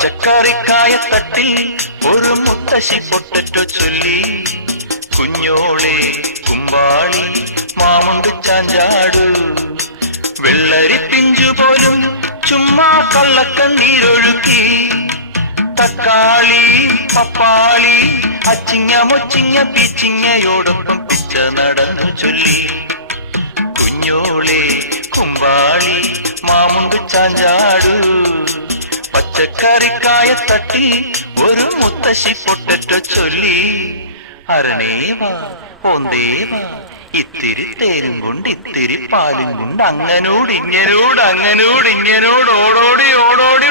പച്ചക്കറിക്കായത്തട്ടിൽ ഒരു മുത്തശ്ശി പൊട്ടറ്റോ ചൊല്ലി. കുഞ്ഞോളെ കുമ്പാളി മാമുണ്ട് ചാഞ്ചാടു, വെള്ളരി പിഞ്ചു പോലും ചുമ്മാ കള്ളക്കണ്ണീരൊഴുക്കി. തക്കാളി പപ്പാളി അച്ചിങ്ങ മൊച്ചിങ്ങ പീച്ചിങ്ങയോടൊപ്പം പിച്ച നടന്നു ചൊല്ലി. കുഞ്ഞോളെ കുമ്പാളി മാമുണ്ട് ചാഞ്ചാടു, പച്ചക്കറിക്കായത്തട്ടി ഒരു മുത്തശ്ശി പൊട്ടറ്റോ ചൊല്ലി. അരണേവാ ഓന്തേവാ ഇത്തിരി തേരും കൊണ്ട് ഇത്തിരി പാലും കൊണ്ട് അങ്ങനോട് ഇങ്ങനോട് ഓടോടി